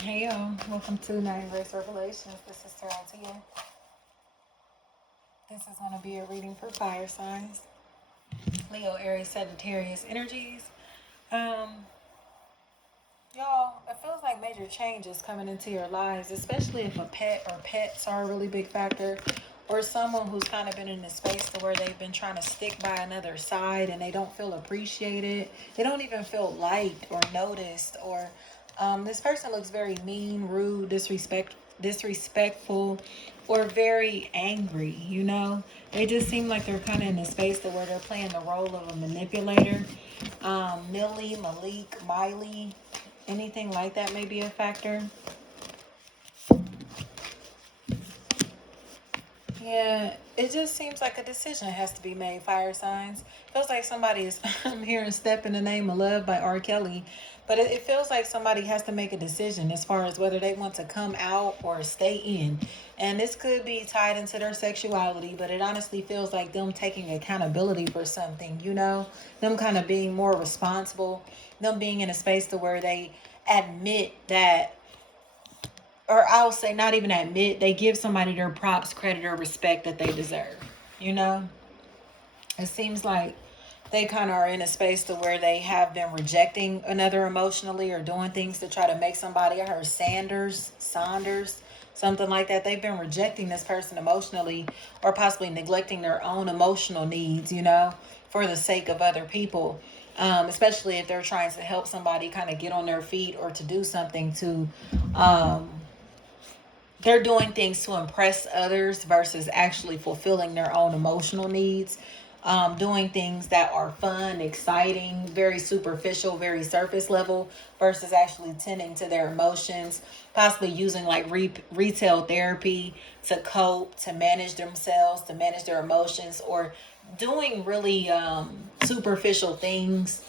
Hey y'all, welcome to Nine Grace Revelations. This is Tarantia. This is going to be a reading for fire signs, Leo, Aries, Sagittarius energies. Um, y'all, it feels like major changes coming into your lives, especially if a pet or pets are a really big factor, or someone who's kind of been in a space to where they've been trying to stick by another side and they don't feel appreciated. They don't even feel liked or noticed, or this person looks very mean, rude, disrespectful, or very angry. They just seem like they're kind of in a space to where they're playing the role of a manipulator. Millie, Malik, Miley, anything like that may be a factor. Yeah, it just seems like a decision has to be made, fire signs. Feels like somebody is, I'm hearing Step in the Name of Love by R. Kelly, but it feels like somebody has to make a decision as far as whether they want to come out or stay in. And this could be tied into their sexuality, but it honestly feels like them taking accountability for something, them kind of being more responsible, them being in a space to where they admit that, or I'll say not even admit, they give somebody their props, credit, or respect that they deserve. You know, it seems like they kind of are in a space to where they have been rejecting another emotionally or doing things to try to make somebody. I heard Saunders, something like that. They've been rejecting this person emotionally or possibly neglecting their own emotional needs, for the sake of other people. Especially if they're trying to help somebody kind of get on their feet or to do something to they're doing things to impress others versus actually fulfilling their own emotional needs. Doing things that are fun, exciting, very superficial, very surface level, versus actually tending to their emotions. Possibly using like retail therapy to cope, to manage themselves, to manage their emotions, or doing really superficial things,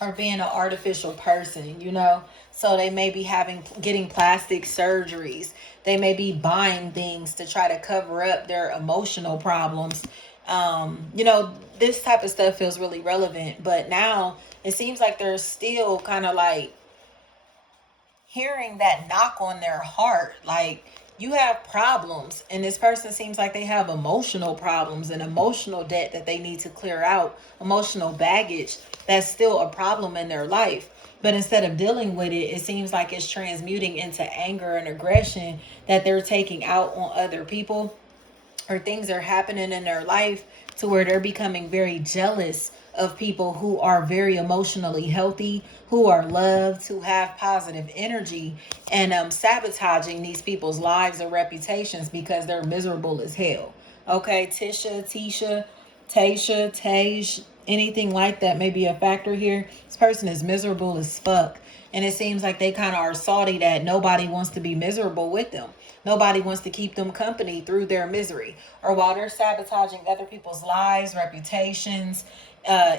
or being an artificial person, So they may be getting plastic surgeries. They may be buying things to try to cover up their emotional problems. This type of stuff feels really relevant, but now it seems like they're still kind of like hearing that knock on their heart, like, you have problems, and this person seems like they have emotional problems and emotional debt that they need to clear out, emotional baggage that's still a problem in their life. But instead of dealing with it, it seems like it's transmuting into anger and aggression that they're taking out on other people, or things are happening in their life to where they're becoming very jealous of people who are very emotionally healthy, who are loved, who have positive energy, and sabotaging these people's lives or reputations because they're miserable as hell. Okay, Tisha, Tasha, Tage, anything like that may be a factor here. This person is miserable as fuck. And it seems like they kind of are salty that nobody wants to be miserable with them. Nobody wants to keep them company through their misery. Or while they're sabotaging other people's lives, reputations,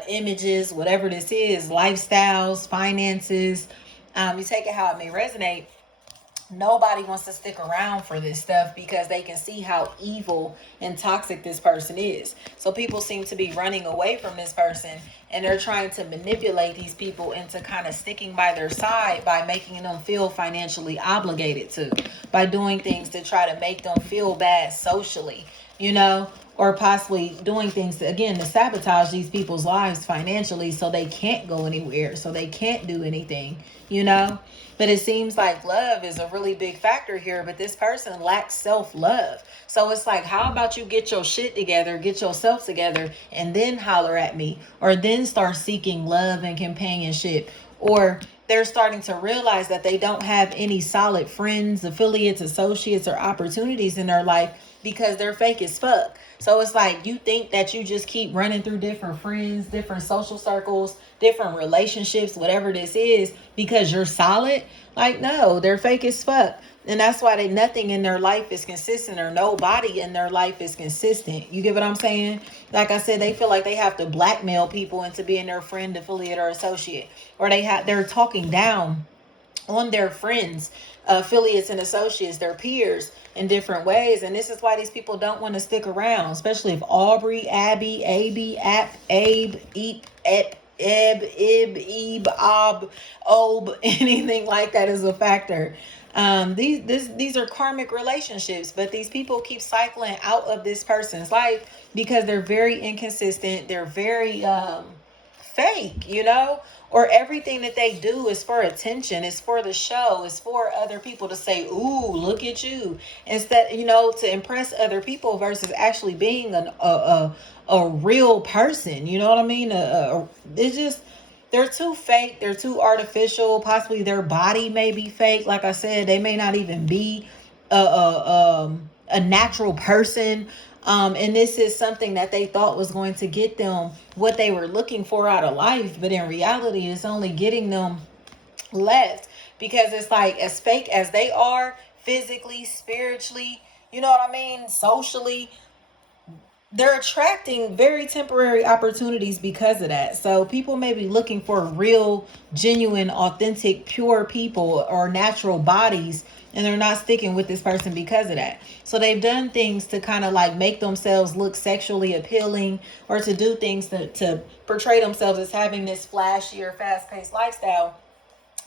images, whatever this is, lifestyles, finances, you take it how it may resonate. Nobody wants to stick around for this stuff because they can see how evil and toxic this person is. So people seem to be running away from this person, and they're trying to manipulate these people into kind of sticking by their side by making them feel financially obligated to, by doing things to try to make them feel bad socially, or possibly doing things to, again, to sabotage these people's lives financially so they can't go anywhere, so they can't do anything, But it seems like love is a really big factor here, but this person lacks self-love. So it's like, how about you get your shit together, get yourself together, and then holler at me, or then start seeking love and companionship, or they're starting to realize that they don't have any solid friends, affiliates, associates, or opportunities in their life because they're fake as fuck. So it's like, you think that you just keep running through different friends, different social circles, different relationships, whatever this is, because you're solid. Like, no, they're fake as fuck. And that's why nothing in their life is consistent, or nobody in their life is consistent. You get what I'm saying? Like I said, they feel like they have to blackmail people into being their friend, affiliate, or associate, or they're talking down on their friends, affiliates, and associates, their peers, in different ways. And this is why these people don't want to stick around, especially if Aubrey, Abby, Abe, App, Abe, Eep, Ep, anything like that is a factor. These are karmic relationships, but these people keep cycling out of this person's life because they're very inconsistent. They're very fake, or everything that they do is for attention, it's for the show, it's for other people to say, ooh, look at you, instead, to impress other people versus actually being a real person. You know what I mean? It's just, they're too fake, they're too artificial. Possibly their body may be fake. Like I said, they may not even be a natural person. And this is something that they thought was going to get them what they were looking for out of life, but in reality, it's only getting them less, because it's like, as fake as they are, physically, spiritually, you know what I mean, socially, they're attracting very temporary opportunities because of that. So people may be looking for real, genuine, authentic, pure people or natural bodies, and they're not sticking with this person because of that. So they've done things to kind of like make themselves look sexually appealing, or to do things to portray themselves as having this flashier, fast-paced lifestyle.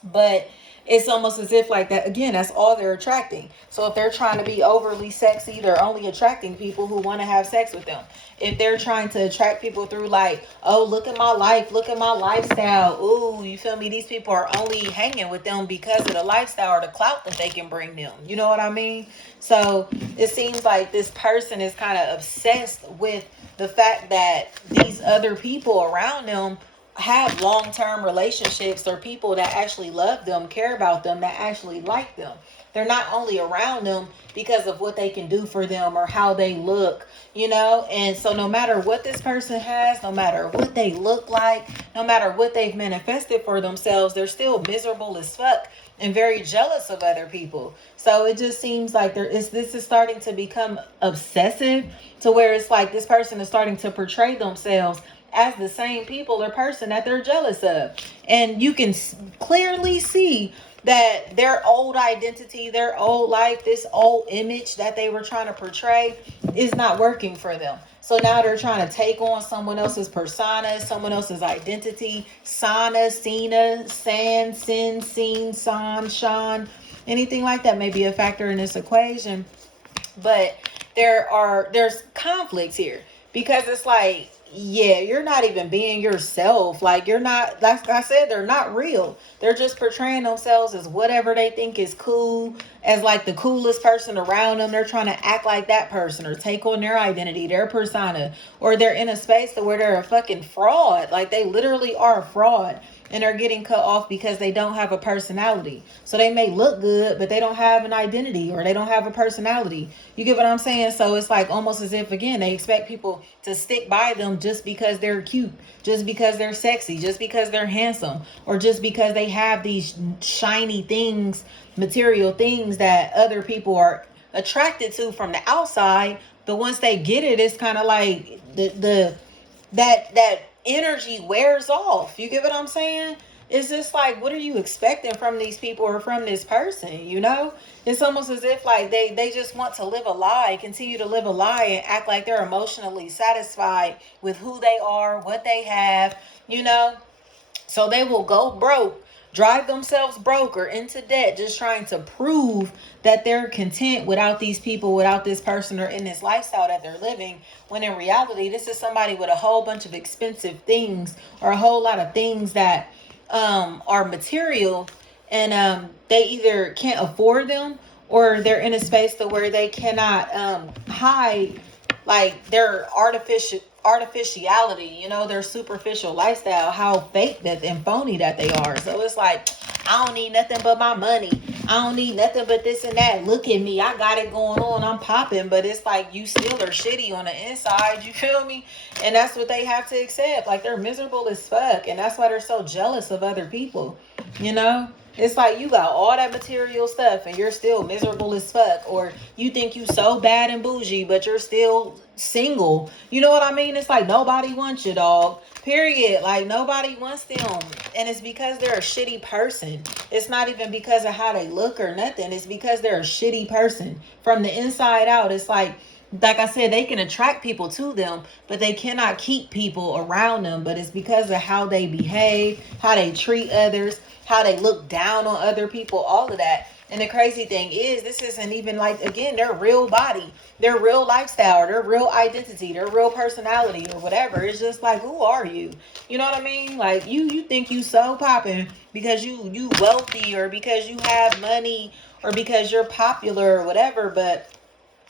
But it's almost as if like that, again, that's all they're attracting. So if they're trying to be overly sexy, they're only attracting people who want to have sex with them. If they're trying to attract people through like, oh, look at my life, look at my lifestyle, ooh, you feel me, these people are only hanging with them because of the lifestyle or the clout that they can bring them, you know what I mean? So it seems like this person is kind of obsessed with the fact that these other people around them have long-term relationships, or people that actually love them, care about them, that actually like them. They're not only around them because of what they can do for them or how they look, and so no matter what this person has, no matter what they look like, no matter what they've manifested for themselves, they're still miserable as fuck and very jealous of other people. So it just seems like this is starting to become obsessive, to where it's like this person is starting to portray themselves as the same people or person that they're jealous of. And you can clearly see that their old identity, their old life, this old image that they were trying to portray is not working for them. So now they're trying to take on someone else's persona, someone else's identity. Sana, Cena, San, Sin, Scene, San, Sean, anything like that may be a factor in this equation. But there's conflicts here, because it's like, yeah, you're not even being yourself. Like, you're not, like I said, they're not real. They're just portraying themselves as whatever they think is cool, as like the coolest person around them. They're trying to act like that person or take on their identity, their persona, or they're in a space to where they're a fucking fraud. Like, they literally are a fraud, and are getting cut off because they don't have a personality. So they may look good, but they don't have an identity, or they don't have a personality. You get what I'm saying? So it's like almost as if, again, they expect people to stick by them just because they're cute, just because they're sexy, just because they're handsome, or just because they have these shiny things, material things that other people are attracted to from the outside. But once they get it, it's kind of like that energy wears off. You get what I'm saying? It's just like, what are you expecting from these people or from this person? It's almost as if like they just want to live a lie, continue to live a lie, and act like they're emotionally satisfied with who they are, what they have, so they will go broke, drive themselves broke or into debt, just trying to prove that they're content without these people, without this person, or in this lifestyle that they're living. When in reality, this is somebody with a whole bunch of expensive things, or a whole lot of things that are material, and they either can't afford them, or they're in a space to where they cannot hide like their artificiality, their superficial lifestyle, how fake that and phony that they are. So it's like, I don't need nothing but my money. I don't need nothing but this and that. Look at me. I got it going on. I'm popping. But it's like, you still are shitty on the inside. You feel me? And that's what they have to accept. Like, they're miserable as fuck. And that's why they're so jealous of other people. It's like, you got all that material stuff and you're still miserable as fuck. Or you think you so bad and bougie, but you're still single. You know what I mean? It's like, nobody wants you, dog. Period. Like, nobody wants them. And it's because they're a shitty person. It's not even because of how they look or nothing. It's because they're a shitty person. From the inside out, it's like, like I said, they can attract people to them, but they cannot keep people around them. But it's because of how they behave, how they treat others, how they look down on other people, all of that. And the crazy thing is, this isn't even like, again, their real body, their real lifestyle, their real identity, their real personality or whatever. It's just like, who are you? You know what I mean? Like, you think you so popping because you wealthy, or because you have money, or because you're popular or whatever, but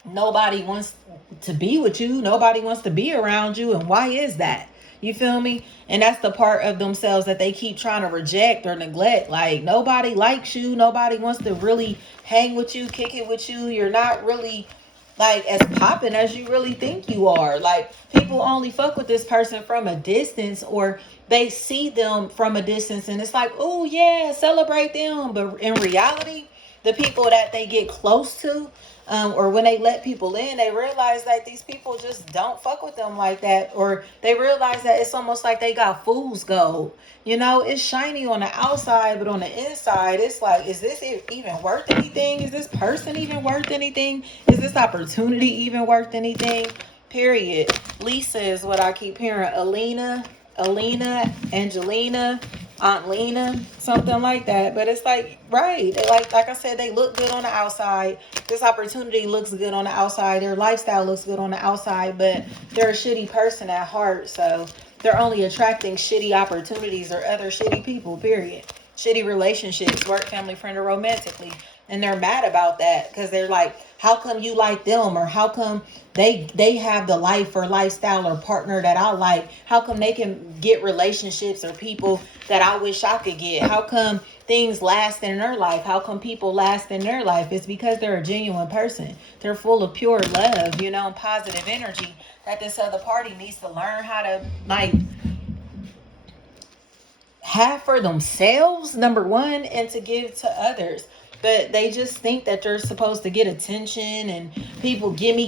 nobody wants to be with you. Nobody wants to be around you. And why is that? You feel me? And that's the part of themselves that they keep trying to reject or neglect. Like, nobody likes you. Nobody wants to really hang with you, kick it with you. You're not really like as popping as you really think you are. Like, people only fuck with this person from a distance, or they see them from a distance and it's like, oh yeah, celebrate them. But in reality, the people that they get close to, or when they let people in, they realize that these people just don't fuck with them like that, or they realize that it's almost like they got fool's gold. You know, it's shiny on the outside, but on the inside, it's like, is this even worth anything? Is this person even worth anything? Is this opportunity even worth anything? Period. Lisa is what I keep hearing. Alina, Angelina, Aunt Lena, something like that. But it's like, right, like I said, they look good on the outside. This opportunity looks good on the outside. Their lifestyle looks good on the outside, but they're a shitty person at heart. So they're only attracting shitty opportunities or other shitty people, period. Shitty relationships, work, family, friend, or romantically. And they're mad about that because they're like, how come you like them? Or how come they have the life or lifestyle or partner that I like? How come they can get relationships or people that I wish I could get? How come things last in their life? How come people last in their life? It's because they're a genuine person. They're full of pure love, you know, and positive energy that this other party needs to learn how to like have for themselves, number one, and to give to others. But they just think that they're supposed to get attention and people gimme,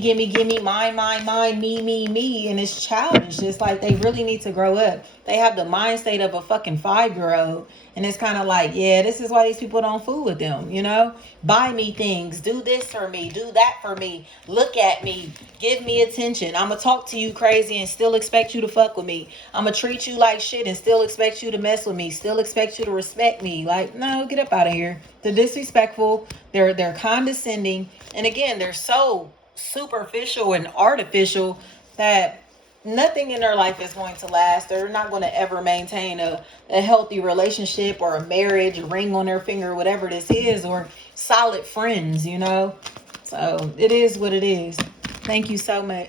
mine, me. And it's childish. It's like they really need to grow up. They have the mind state of a fucking 5-year-old. And it's kind of like, yeah, this is why these people don't fool with them, you know? Buy me things. Do this for me. Do that for me. Look at me. Give me attention. I'm going to talk to you crazy and still expect you to fuck with me. I'm going to treat you like shit and still expect you to mess with me. Still expect you to respect me. Like, no, get up out of here. They're disrespectful. They're condescending. And again, they're so superficial and artificial that nothing in their life is going to last. They're not going to ever maintain a healthy relationship or a marriage, a ring on their finger, whatever this is, or solid friends, you know? So it is what it is. Thank you so much.